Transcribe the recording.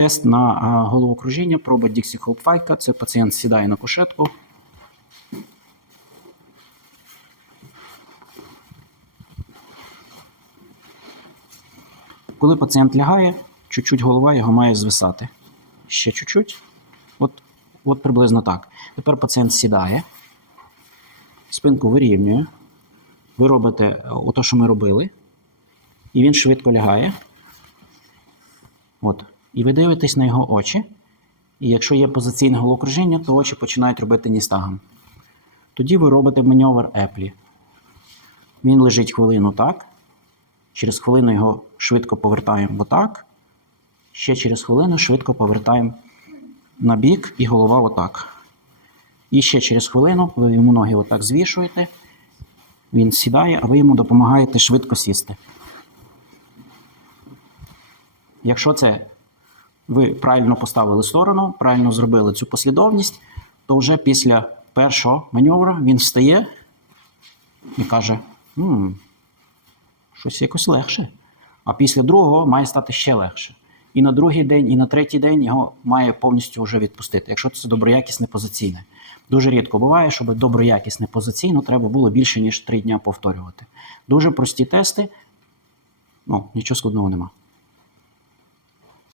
Тест на а, головокружіння, проба Діксі Холпфайка. Це пацієнт сідає на кушетку. Коли пацієнт лягає, чуть-чуть голова його має звисати. Ще чуть-чуть. От, от приблизно так. Тепер пацієнт сідає, спинку вирівнює. Ви робите ото, що ми робили, і він швидко лягає. От. І ви дивитесь на його очі. І якщо є позиційне головокружіння, то очі починають робити ністагм. Тоді ви робите маневр еплі. Він лежить хвилину так. Через хвилину його швидко повертаємо отак. Ще через хвилину швидко повертаємо на бік і голова отак. І ще через хвилину ви йому ноги отак звішуєте. Він сідає, а ви йому допомагаєте швидко сісти. Якщо це ви правильно поставили сторону, правильно зробили цю послідовність, то вже після першого маневру він встає і каже: «М, щось якось легше. А після другого має стати ще легше. І на другий день, і на третій день його має повністю вже відпустити, якщо це доброякісне позиційне. Дуже рідко буває, щоб доброякісне позиційно треба було більше, ніж три дня повторювати. Дуже прості тести, ну, нічого складного нема.